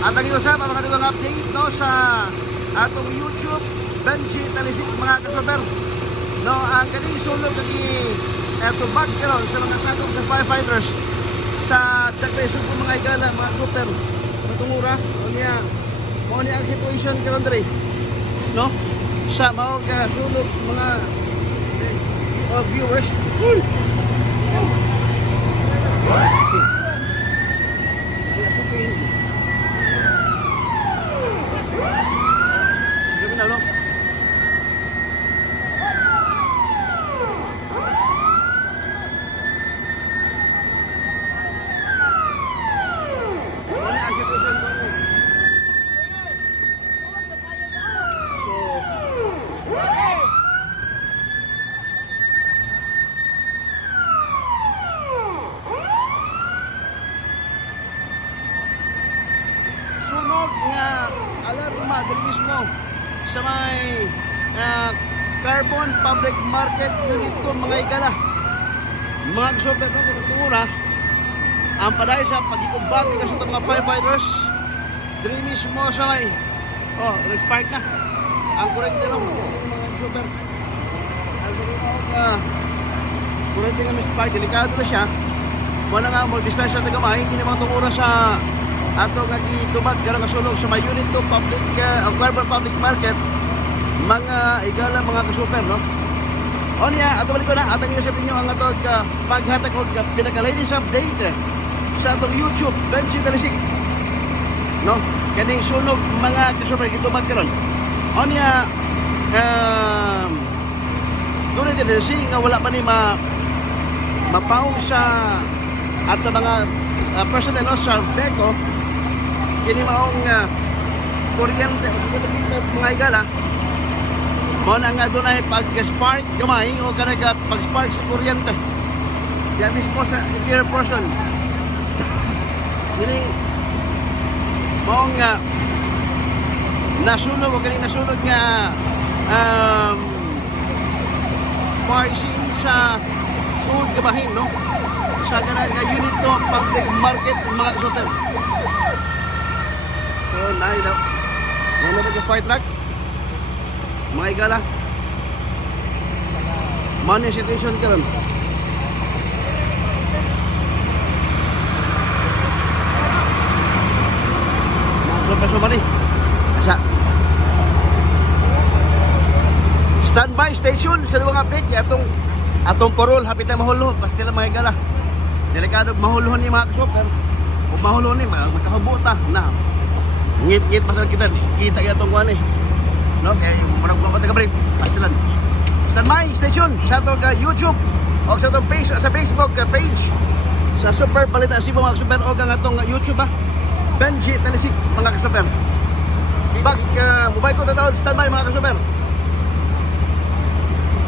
At ang iusap, ang mga update no, sa atong YouTube, Benji Talisik mga kasober. No, ang kaning sulog kagi eto bag karon sa mga sakop sa firefighters sa Dagday Subo mga igala, mga super. Matungura, unya mo ni ang situation karon diri. No? Sa mao ka sulog mga viewers. Sunog nga alarma dili mismo sa may Carbon Public Market Unit 2 mga igala. Mga kasober ko kung ang paday sa pagikumbati kasi itong mga firefighters dili mismo sa may nag-spark na ang kurente lang mga kasober. Ang kurente nga mis-spark, delikado na siya. Wala nga mo distansya na gamay, hindi naman itong oras sa ato nga gitubag karang kasulog sa may Unit 2 Public Carbon Public Market mga igala mga kasuper no. O niya ato balik ko na atang sa inyo ang ato paghatag og pinaka-latest update sa atong YouTube Benji Talisik no. Kaning sunog mga kasuper gitubag karon. O niya doon din nga wala pa ni mapaong sa ato mga personnel no, sa Beco kini maong kuryente o sa mga igala mo na nga doon ay pag-spark gamay o kanaga pag-spark sa kuryente yan mismo sa interior portion kini maong nasunog o kini nasunog nga parcel sa sud gabahin no sa kanaga Unit 2 Public Market mga kasoter. So, nahi daw. Yan na yung fire truck. Mga igala. Money situation ka ron. Mga super sumali. Asa. Standby station sa luwang update. Atong parol. Hapit na mahulo. Basta lang mga igala. Delikado mahuluhan ni mga kasoper. Kung mahuluhan ni magkakabuta na ngit-ngit pasal kita itong kuan no kay murag ko taga break pastilan standby station sa atong YouTube o sa atong page sa Facebook page sa Super Balita Cebu mga kasoper o ang atong YouTube Benji Talisik mga kasoper bag mobile ko tatawag standby mga kasoper.